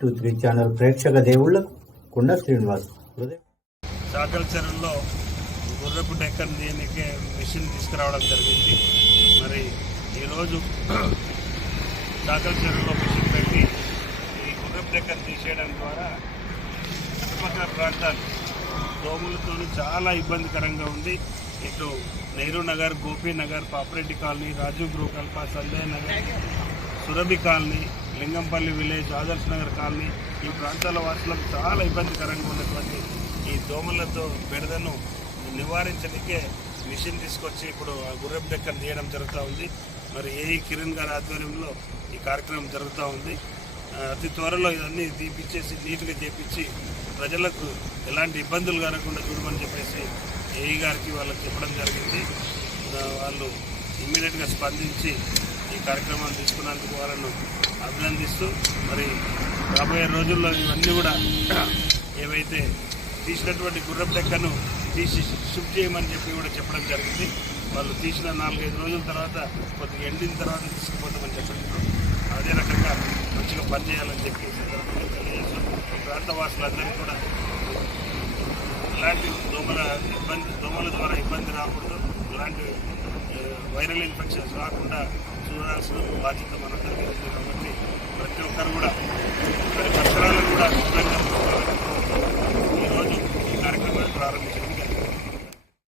Three channel ప్రేక్షక దేవుళ్ళకు కుండ శ్రీనివాస్ హృదయం. చాకల చెరువులో గుర్రపు డెక్కర్ దీనికి మిషన్ తీసుకురావడం జరిగింది. మరి ఈరోజు చాకల చెరువులో మిషన్ పెట్టి ఈ గుర్రపు డెక్కర్ తీసేయడం ద్వారా చుట్టుపక్కల ప్రాంతాలు దోమలతో చాలా ఇబ్బందికరంగా ఉంది. ఇటు Nehru Nagar Gopinagar Papireddy colony Rajiv Gruhakalpa Sanjay Nagar Surabhi colony Lingampally village Adarsh Nagar colony ఈ ప్రాంతాల వాసులకు చాలా ఇబ్బందికరంగా ఉన్నటువంటి ఈ దోమలతో బెడదను నివారించడానికే మిషన్ తీసుకొచ్చి ఇప్పుడు ఆ గుర్రపు డెక్కను తీయడం జరుగుతూ ఉంది. మరి ఏ కిరణ్ గారి ఆధ్వర్యంలో ఈ కార్యక్రమం జరుగుతూ ఉంది. అతి త్వరలో ఇవన్నీ తీపిచ్చేసి నీట్గా చేపించి ప్రజలకు ఎలాంటి ఇబ్బందులు కలగకుండా చూడమని చెప్పేసి ఏఈ గారికి వాళ్ళకి చెప్పడం జరిగింది. వాళ్ళు ఇమ్మీడియట్గా స్పందించి ఈ కార్యక్రమాన్ని తీసుకున్నందుకు వాళ్ళను అభినందిస్తూ మరి రాబోయే రోజుల్లో ఇవన్నీ కూడా ఏవైతే తీసినటువంటి గుర్రపు డెక్కను తీసి షిఫ్ట్ చేయమని చెప్పి కూడా చెప్పడం జరిగింది. వాళ్ళు తీసిన నాలుగైదు రోజుల తర్వాత కొద్దిగా ఎండిన తర్వాత తీసుకుపోతామని చెప్పారు అదే రకంగా మంచిగా పనిచేయాలని చెప్పి సందర్భంగా తెలియజేస్తూ ప్రాంత వాసులందరికీ కూడా ఇలాంటి దోమల ఇబ్బంది దోమల ద్వారా ఇబ్బంది రాకూడదు. ఇలాంటి వైరల్ ఇన్ఫెక్షన్స్ రాకుండా చూడాల్సిన బాధ్యత మనందరికీ ఉంది కాబట్టి ప్రతి ఒక్కరు కూడా మరి పరిసరాలను కూడా